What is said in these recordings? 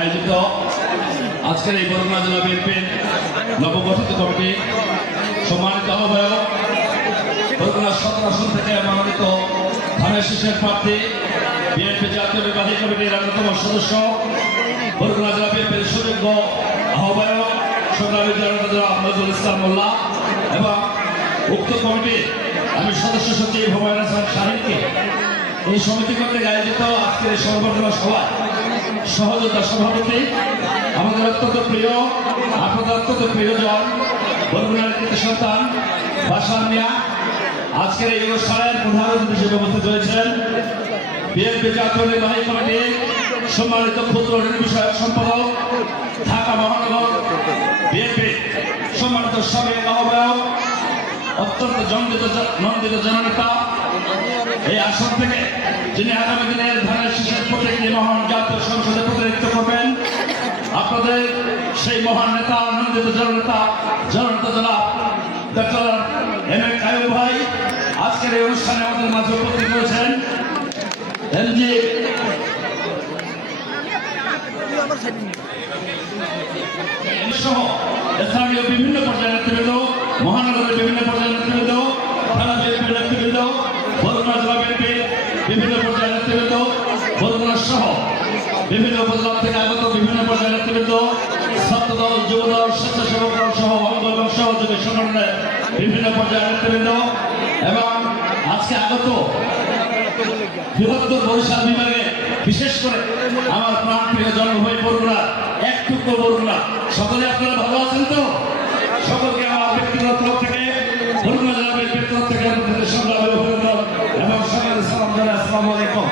আয়োজিত আজকের এই বরগুনা জেলা বিএনপির নবগঠিত কমিটি সম্মানিত আহ্বায়ক বরগুনা 17 আসন থেকে মনোনীত ধানের শীষের প্রার্থী বিএনপি জাতীয় নির্বাহী কমিটির অন্যতম সদস্য বরগুনা জেলা বিএনপির সুযোগ্য আহ্বায়ক সংগ্রামী জনতা নজরুল ইসলাম মোল্লা এবং উক্ত কমিটির আমি সদস্য সচিব হুমায়ুন হাসান শাহিনকে এই সমিতি কর্তৃক আয়োজিত আজকের এই সংবর্ধনা সভায় সহযোগিতা সভাপতি আমাদের অত্যন্ত প্রিয় আপনাদের অত্যন্ত প্রিয়জন বরগুনার কৃতি সন্তান বাসার মিয়া আজকের এই অনুষ্ঠানের প্রধান অতিথি হিসেবে উপস্থিত হয়েছেন বিএনপি জাতীয় নির্বাহী কমিটির সম্মানিত ক্ষুদ্র ঋণ বিষয়ক সম্পাদক ঢাকা মহানগর বিএনপি সম্মানিত সাবেক আহ্বায়ক অত্যন্ত নন্দিত জননেতা এই আসন থেকে যিনি আগামী দিনের ধানের শীষের প্রতীক মহান জাতীয় সংসদে প্রতিনিধিত্ব করবেন আপনাদের সেই মহান নেতা নন্দিত জননেতা জনাব ডক্টর এম এ কায়ুম ভাই আজকের এই অনুষ্ঠানে আমাদের মাঝে উপস্থিত হয়েছেন এমজি সহ স্থানীয় বিভিন্ন পর্যায়ের নেতৃবৃন্দ মহানগরের বিভিন্ন পর্যায়ের নেতৃবৃন্দ থানা বিএনপির নেতৃবৃন্দ বরগুনা জেলা বিএনপির বিভিন্ন পর্যায়ের নেতৃবৃন্দ বরগুনা সহ বিভিন্ন উপজেলা থেকে আগত বিভিন্ন পর্যায়ের নেতৃবৃন্দ ছাত্রদল যুবদল স্বেচ্ছাসেবক দল সহ অঙ্গ এবং সহযোগী সংগঠনের বিভিন্ন পর্যায়ের নেতৃবৃন্দ এবং আজকে আগত বৃহত্তর বরিশাল বিভাগে বিশেষ করে আমার প্রাণ প্রিয় জন্মভূমি বরগুনা একটুকু বরগুনা সকলে আপনারা ভালো আছেন তো সকলকে আমার ব্যক্তিগত তরফ থেকে বরগুনা জেলা বিএনপির তরফ থেকে আপনাদের সংগ্রামী অভিনন্দন এবং সঙ্গে সালাম জানাই আসসালামু আলাইকুম।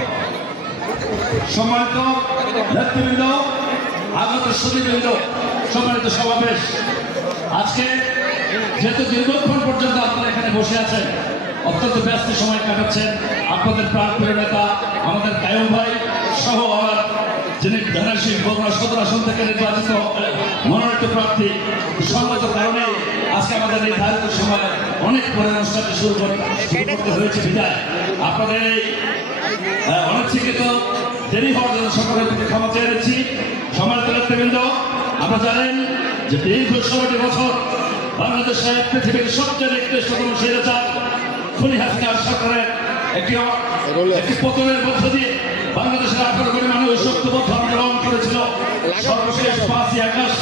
সম্মানিত নেতৃবৃন্দ আগত সুধীবৃন্দ সম্মানিত সমাবেশ আজকে যেহেতু দীর্ঘক্ষণ পর্যন্ত আপনারা এখানে বসে আছেন অত্যন্ত ব্যস্ত সময় কাটাচ্ছেন আপনাদের প্রাণপ্রিয় নেতা আমাদের কায়ুম ভাই সহ আমার যিনি ধানের শীষ বরগুনা 17 আসন থেকে নির্বাচিত মনোনীত প্রার্থী সংগত কারণে আজকে আমাদের নির্ধারিত সময় অনেক পরে অনুষ্ঠানটি শুরু করতে হয়েছে বিদায় আপনাদের এই অনিচ্ছিত দেরি হওয়ার জন্য সকলের প্রতি ক্ষমা চেয়ে নিচ্ছি। সম্মানিত নেতৃবৃন্দ আপনারা জানেন যে দীর্ঘ 16টি বছর বাংলাদেশে পৃথিবীর সবচেয়ে নিকৃষ্টতম স্বৈরাচার খুনি হাসিনা সরকারের একটি পতনের মধ্য দিয়ে বাংলাদেশের 18 কোটি মানুষ শক্তিবদ্ধ আন্দোলন করেছিল সর্বশেষ 5ই আগস্ট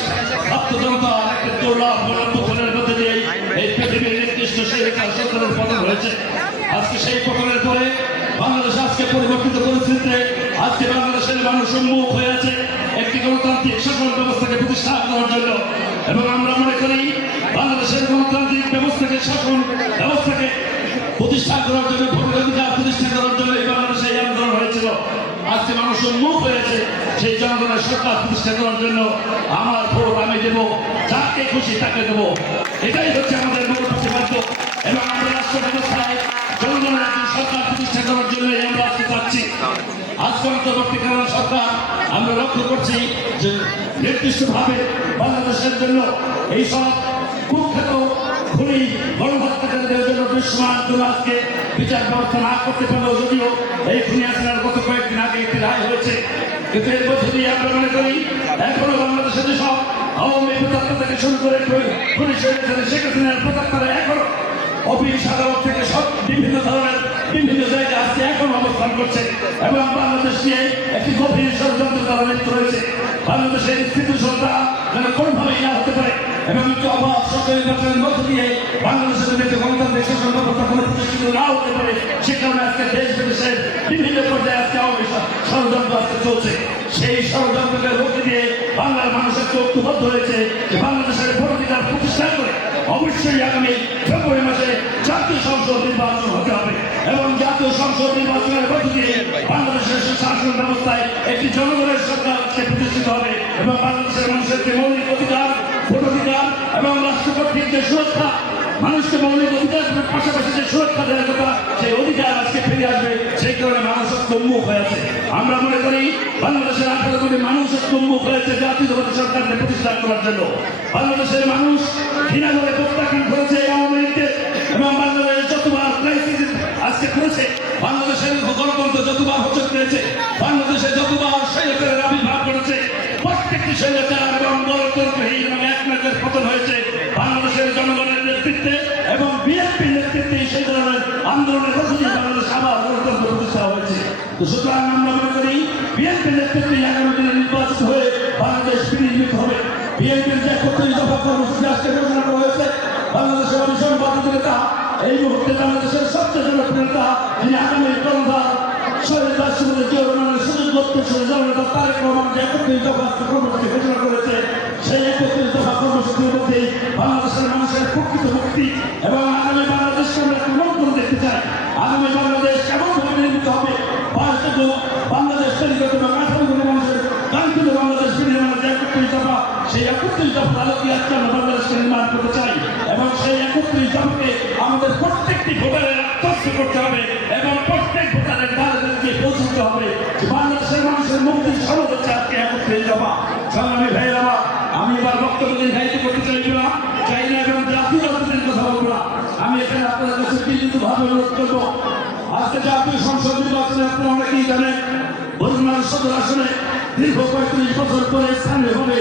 ছাত্র জনতা একটি দুর্লভ গণঅভ্যুত্থানের মধ্যে দিয়ে এই পৃথিবীর নিকৃষ্ট স্বৈরাচার সরকারের পতন হয়েছে। আজকে সেই পতনের পরে বাংলাদেশ আজকে পরিবর্তিত পরিস্থিতিতে আজকে বাংলাদেশের মানুষ উন্মুখ হয়ে আছে একটি গণতান্ত্রিক শাসন ব্যবস্থাকে প্রতিষ্ঠা করার জন্য এবং আমরা মনে করি বাংলাদেশের গণতান্ত্রিক ব্যবস্থাকে শাসন ব্যবস্থাকে প্রতিষ্ঠা করার জন্য ভোটের অধিকার প্রতিষ্ঠা করার জন্য এই বাংলাদেশে এই আন্দোলন হয়েছিল। আজকে মানুষ উন্মুখ হয়েছে সেই জনগণের সরকার প্রতিষ্ঠা করার জন্য আমার ভোট আমি দেবো যাকে খুশি তাকে দেবো এটাই হচ্ছে আমাদের মূল প্রতিপাদ্য এবং আমরা রাষ্ট্র ব্যবস্থায় জনগণের একজন সরকার প্রতিষ্ঠা করার জন্য আমরা আজকে চাচ্ছি। আজকে অন্তর্বর্তীকালীন সরকার আমরা লক্ষ্য করছি যে নির্দিষ্টভাবে বাংলাদেশের জন্য এই সব কুখ্যাত খুনি গণহত্যাকারীদের জন্য দৃশ্যমান জন্য আজকে বিচার ব্যবস্থা না করতে পারলেও যদিও এই খুনি হাসিনার গত কয়েকদিন আগে একটি রায় হয়েছে কিন্তু এর মধ্যে দিয়ে আমরা মনে করি এখনো বাংলাদেশে যেসব আওয়ামী প্রতাত্তা থেকে শুরু করে খুনি শেখ হাসিনার প্রতাত্তারা এখনো অফিস আদালত থেকে সব বিভিন্ন ধরনের বিভিন্ন জায়গায় আজকে এখন অবস্থান করছে এবং বাংলাদেশ নিয়ে একটি গভীর ষড়যন্ত্র দ্বারা লিপ্ত রয়েছে। বাংলাদেশের স্থিতিশীলতা যেন কোনোভাবেই না হতে পারে এবং একটি অবাধ সরকারি নির্বাচনের মধ্য দিয়ে বাংলাদেশের মধ্যে গণতান্ত্রিক শাসন ব্যবস্থা কোনো প্রতিষ্ঠিত না হতে পারে সে কারণে আজকে দেশ বিদেশের বিভিন্ন পর্যায়ে আজকে ষড়যন্ত্র আজকে চলছে। সেই ষড়যন্ত্রকে রুখে দিয়ে বাংলার মানুষ আজকে ঐক্যবদ্ধ হয়েছে যে বাংলাদেশের ভোটাধিকার প্রতিষ্ঠা করে অবশ্যই আগামী ফেব্রুয়ারি মাসে জাতীয় সংসদ নির্বাচন হতে হবে এবং জাতীয় সংসদ নির্বাচনের মধ্য দিয়ে বাংলাদেশের শাসন ব্যবস্থায় একটি জনগণের সরকার প্রতিষ্ঠিত হবে এবং বাংলাদেশের মানুষের যে মৌলিক অধিকার ভোটাধিকার এবং রাষ্ট্র কর্তৃক যে সুরক্ষা মানুষকে মৌলিক অধিকারের পাশাপাশি যে সুরক্ষা দেওয়ার কথা সেই অধিকার আজকে ফিরে আসবে সেই কারণে মানুষ উন্মুখ হয়েছে। আমরা মনে করি বাংলাদেশের 18 কোটি মানুষ উন্মুখ হয়েছে জাতীয়তাবাদী সরকারকে প্রতিষ্ঠা করার জন্য। বাংলাদেশের মানুষ ঘৃণা করে প্রত্যাখ্যান করেছে আওয়ামী লীগকে এবং বাংলাদেশ যতবার ক্রাইসিস আজকে করেছে, বাংলাদেশের গণতন্ত্র যতবার হোঁচট খেয়েছে, বাংলাদেশে যতবার স্বৈরাচারের আবির্ভাব করেছে, প্রত্যেকটি স্বৈরাচার এবং গণতন্ত্রহীন এবং একনায়কের পতন হয়েছে বাংলাদেশের জনগণের নেতৃত্বে এবং বিএনপির নেতৃত্বে। সেই ধরনের আন্দোলনের মধ্যে দিয়ে বাংলাদেশ আবার গণতন্ত্র প্রতিষ্ঠা হয়েছে। তো সুতরাং আমরা মনে করি বিএনপির নেতৃত্বে আগামী দিনে নির্বাচিত হয়ে বাংলাদেশ বিনির্মিত হবে। বিএনপির যে 31 দফা কর্মসূচি আজকে ঘোষণা করা হয়েছে, বাংলাদেশের অবিসংবাদিত নেতা, এই মুহূর্তে বাংলাদেশের সবচেয়ে জনপ্রিয় নেতা, যিনি আগামী কর্মধার শহীদ রাষ্ট্রপতি জিয়াউর রহমানের সুযোগ করতে জননেতা তারেক রহমান যে 31 দফা কর্মসূচি ঘোষণা করেছে, সেই 31 দফা কর্মসূচির মধ্যে বাংলাদেশের মানুষের প্রকৃত মুক্তি এবং আগামী বাংলাদেশকে আমরা কেমন করে দেখতে চাই, আগামী বাংলাদেশ কেমনভাবে নির্মিত হবে, বাংলাদেশ তৈরি করতে হবে 18 কোটি মানুষের কাঙ্ক্ষিত বাংলাদেশ নির্মাণের যে 31 দফা, সেই 31 দফার আলোকে আজকে আমরা বাংলাদেশকে নির্মাণ করতে চাই এবং সেই 31 দফাকে আমাদের প্রত্যেকটি ভোটারের আত্মস্থ করতে হবে এবং প্রত্যেক ভোটারের দ্বারে পৌঁছতে হবে। বাংলাদেশের মানুষের মুক্তির সনদ হচ্ছে আজকে 31 দফা। সংগ্রামী ভাইয়েরা, আমি এবার বক্তব্য দীর্ঘায়িত করতে চাই না এবং জাতীয় রাজনীতির কথা বলবো না। আমি এখানে আপনাদের কাছে বিনীতভাবে অনুরোধ করবো, আজকে জাতীয় সংসদ নির্বাচনে আপনারা অনেকেই জানেন, বরগুনার সদর আসনে দীর্ঘ 35 বছর পরে স্থানীয়ভাবে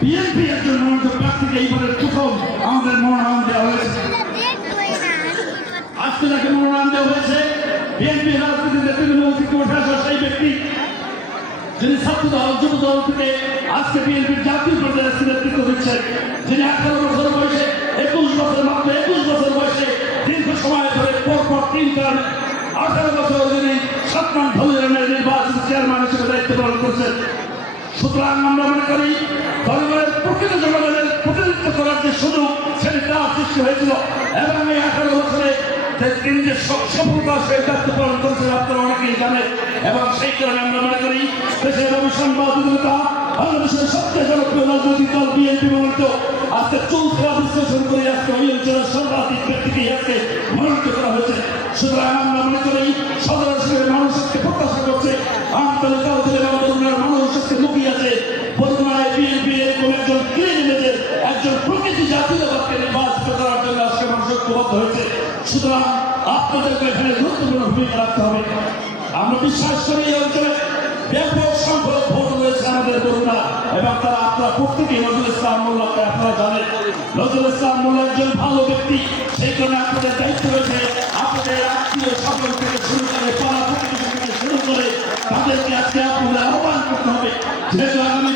বিএনপি একজন মনোনীত প্রার্থীকে এইবারের প্রথম আমাদের মনোনয়ন দেওয়া হয়েছে। আজকে যাকে মনোনয়ন দেওয়া হয়েছে, বিএনপি রাজনীতিতে তৃণমূল থেকে উঠে আসা সেই ব্যক্তি, যিনি ছাত্র দল যুব দল থেকে আজকে বিএনপির জাতীয় পর্যায়ে নেতৃত্ব দিচ্ছেন, যিনি 18 বছর বয়সে 21 বছর বয়সে দীর্ঘ সময় ধরে পরপর 3 টার্ম 18 বছর যিনি সাতমান ধরনের নির্বাচিত চেয়ারম্যান হিসেবে দায়িত্ব পালন করছেন। সুতরাং আমরা মনে করি জনগণের প্রকৃত জনগণের প্রতিনিধিত্ব করার যে সুযোগ, সেটি তার সৃষ্টি হয়েছিল এবং এই 18 বছরে তিনি যে সফলতার সহিত দায়িত্ব পালন করেছেন আপনারা অনেকেই জানেন এবং সেই কারণে আমরা মনে করি দেশের অবিসংবাদিতা বাংলাদেশের সবচেয়ে জনপ্রিয় রাজনৈতিক দল বিএনপি মনোনীত আজকে চৌথা বিশ্লেষণ করে আজকে ওই অঞ্চলের সর্বাধিক ব্যক্তিকে আজকে মনোনীত করা হয়েছে। সুতরাং আমরা মনে করি সদর আসনের মানুষ আজকে প্রত্যাশা করছে, আমতলিকা উপজেলার বরগুনার মানুষ আজকে মুখিয়ে আছে বরগুনায় বিএনপি এরকম একজন ক্লিন ইমেজের একজন প্রকৃতি জাতীয়তাবাদকে নির্বাচিত করার জন্য আজকে মানুষ ঐক্যবদ্ধ হয়েছে। সুতরাং আপনাদেরকে এখানে গুরুত্বপূর্ণ ভূমিকা রাখতে হবে। আমরা বিশ্বাস করি এই অঞ্চলে ব্যাপক সংখ্যক ভোট রয়েছে আমাদের বরগুনা এবং তারা আপনারা প্রত্যেকেই নজরুল ইসলাম মোল্লাকে আপনারা জানেন। নজরুল ইসলাম মোল্লা একজন ভালো ব্যক্তি, সেই কারণে আপনাদের দায়িত্ব রয়েছে আপনাদের আত্মীয় সকল থেকে শুরু করে পাড়া প্রতিবেশী থেকে শুরু করে তাদেরকে আজকে আপনাদের আহ্বান করতে হবে। যেহেতু আগামী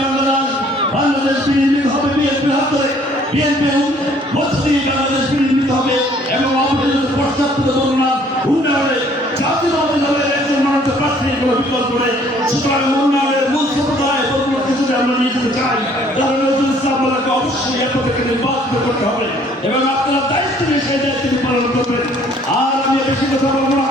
বাংলাদেশ বিনির্মিত হবে বিএনপির হাত ধরে, বিএনপি মধ্য দিয়ে বাংলাদেশ বিনির্মিত হবে এবং অপরাজিত পশ্চাৎপদ বরগুনা উন্নয়নে জাতীয়তাবাদী দলের একজন মনোনীত প্রার্থীর কোনো বিকল্প নেই। সুতরাং উন্নয়নের মূল সম্প্রদায় বরগুনা কিছুতে আমরা নিয়ে যেতে চাই, তাহলে নজরুল ইসলাম মোল্লাকে অবশ্যই আপনাদেরকে নির্বাচিত করতে হবে এবং আপনারা দায়িত্ব নিয়ে সেই দায়িত্বটি পালন করবেন। আর আমি বেশি কথা বলবো না,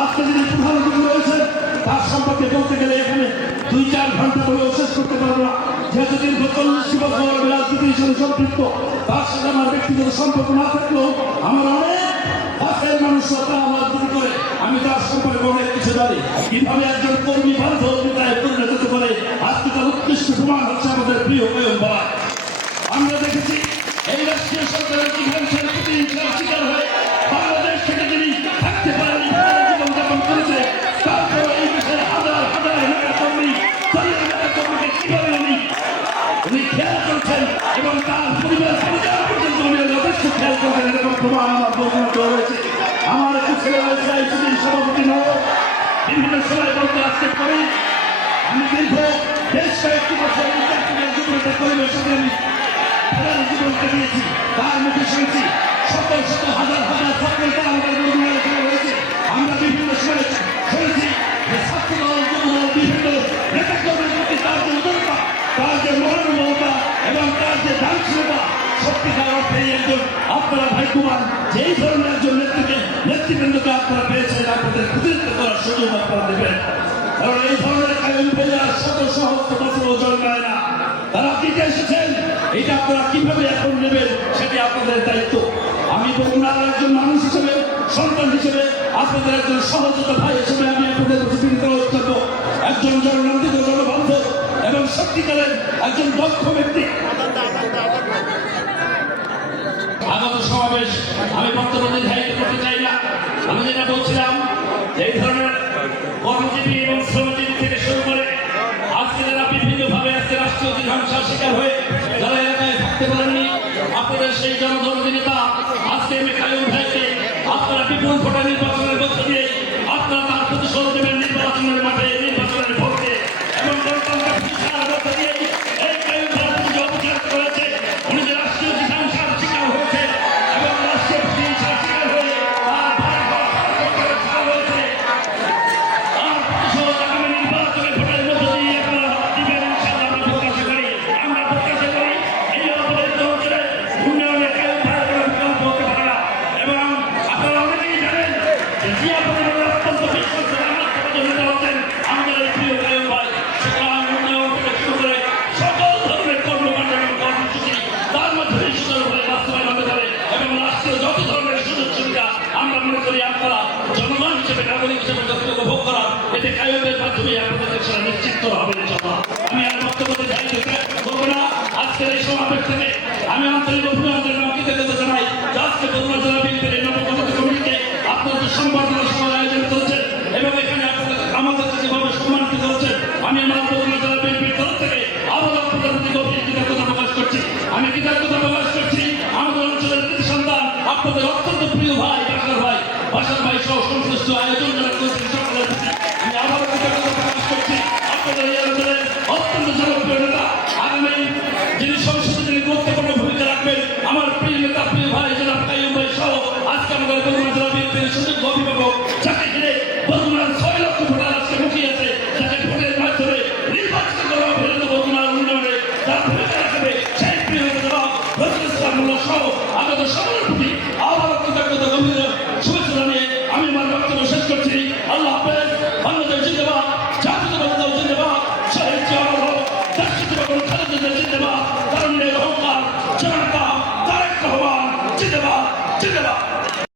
আজকে যিনি প্রধানমন্ত্রী রয়েছেন তার সম্পর্কে বলতে গেলে এখানে 2-4 ঘন্টা বলেও শেষ করতে পারবো না। যেহেতু দীর্ঘ 40 বছর রাজনীতি হিসেবে সম্পৃক্ত, তার সাথে আমার ব্যক্তিগত সম্পর্ক না থাকলেও আমার অনেক কাছের মানুষরা তার রাজনীতি করে, আমি তার সম্পর্কে অনেক কিছু জানি। কিভাবে একজন কর্মী বান্ধব নেতায় পরিণত হতে পারে আজকে তার উৎকৃষ্ট প্রমাণ হচ্ছে আমাদের প্রিয় কয়ন বাবা। আমরা দেখেছি এই রাষ্ট্রীয় সরকারের কিভাবে শিকার হয়ে বাংলাদেশ থেকে তিনি থাকতে পারেনি, জীবনযাপন করেছে। তারপর এই দেশের হাজার হাজার নেতাকর্মী নেতাকর্মীকে কিভাবে উনি খেয়াল করছেন এবং তার পরিবার পরিবার পর্যন্ত উনি যথেষ্ট খেয়াল করছেন, এরকম প্রমাণ আমার বর্ণনা রয়েছে। আমার একটু ছেলে রয়েছে সভাপতি নয়, বিভিন্ন সময় বলতে আসতে পারি আমি দীর্ঘ বেশ কয়েকটি বছর জীবনটা পরিবেশের আমি জীবনকে দিয়েছি। তার মুখে শুনেছি শত শত হাজার হাজার ছাত্রীরা আমাদের বর্ণনা রয়েছে। আমরা বিভিন্ন সময় শুনেছি যে ছাত্রদল যুবদল বিভিন্ন নেতাকর্মীর প্রতি তার যে উদারতা, তার যে মহানুভবতা এবং তার যে দায়িত্বতা, সত্যিকার অর্থে একজন আপনারা ভাগ্যবান যে এই ধরনের একজন নেতৃবৃন্দকে আপনারা পেয়েছেন, আপনাদের প্রতিনিধিত্ব করার সুযোগ আপনারা দেবেন। কারণ এই ধরনের কায়ন পেজার শত সহস্র বছরও জন্মায় না, তারা দিতে এসেছেন। এইটা আপনারা কিভাবে এখন নেবেন সেটি আপনাদের দায়িত্ব। আমি বরগুনার একজন মানুষ হিসেবে, সন্তান হিসেবে, আপনাদের একজন সহযোগিতা ভাই হিসেবে আমি আপনাদের প্রতিনিধিত্ব করবো। একজন জননন্দিত জনবান্ধব এবং সত্যিকারের একজন দক্ষ ব্যক্তি প্রতিহিংসার শিকার হয়ে যারা এলাকায় থাকতে পারেননি, আপনাদের সেই জনদরদি নেতা আজকে কায়ুম ভাইকে আপনারা বিপুল ভোটে নির্বাচনের মধ্য দিয়ে আপনারা তার প্রতিশোধ দেবেন নির্বাচনের মাঠে, নির্বাচনের ভোটে এবং গণতন্ত্রের প্রতিষ্ঠার মধ্য দিয়ে এই কায়ুম ভাই যে অপচার করেছে, উনি যে রাষ্ট্রীয় প্রতিহিংসার শিকার হয়েছে এবং রাষ্ট্রীয় প্রতিহিংসার শিকার হয়ে তার ভাই ছাড়া হয়েছে, আর প্রতিশোধ আগামী নির্বাচনের ভোটের মধ্য দিয়ে আপনারা দিবেন ইনশাআল্লাহ। আমরা প্রত্যাশা করি এই অপরাধ অঞ্চলে উন্নয়নের কায়ুম ভাইয়ের কোনো বিকল্প হতে পারে না। এবং আপনারা অনেকেই জানেন যে জিয়া পরিবারের অত্যন্ত বিশ্বস্ত নেতা হচ্ছেন আমাদের এই প্রিয় কায়ুম ভাই। সুতরাং উন্নয়ন থেকে শুরু করে সকল ধরনের কর্মকাণ্ড এবং কর্মসূচি তার মধ্যে সুন্দরভাবে বাস্তবায়ন হতে পারে এবং রাষ্ট্রীয় যত ধরনের সুযোগ সুবিধা আমরা মনে করি আপনারা জনগণ হিসেবে, নাগরিক হিসেবে যতটুকু ভোগ করা, এতে কায়ুমের মাধ্যমে আপনাদের সেটা নিশ্চিত করা হবে ইনশাআল্লাহ। আমি আর বক্তব্য দায়িত্ব করবো না। আজকের এই সমাবেশ থেকে আমি আন্তরিক অভিনন্দন এবং কৃতজ্ঞতা জানাই যে আজকে বগুড়া জেলা বিএনপির এই নবগঠিত কমিটিকে আপনাদের সংবর্ধনা সভার আয়োজন করেছেন এবং এখানে আমাদেরকে যেভাবে সম্মানিত করেছেন, আমি আমার বগুড়া জেলা বিএনপির তরফ থেকে আবারও আপনাদের প্রতি গভীর কৃতজ্ঞতা প্রকাশ করছি। আমি কৃতজ্ঞতা প্রকাশ করছি আমাদের অঞ্চলের কৃতি সন্তান, আপনাদের অত্যন্ত প্রিয় ভাই বাসার ভাই সহ সংশ্লিষ্ট আয়োজন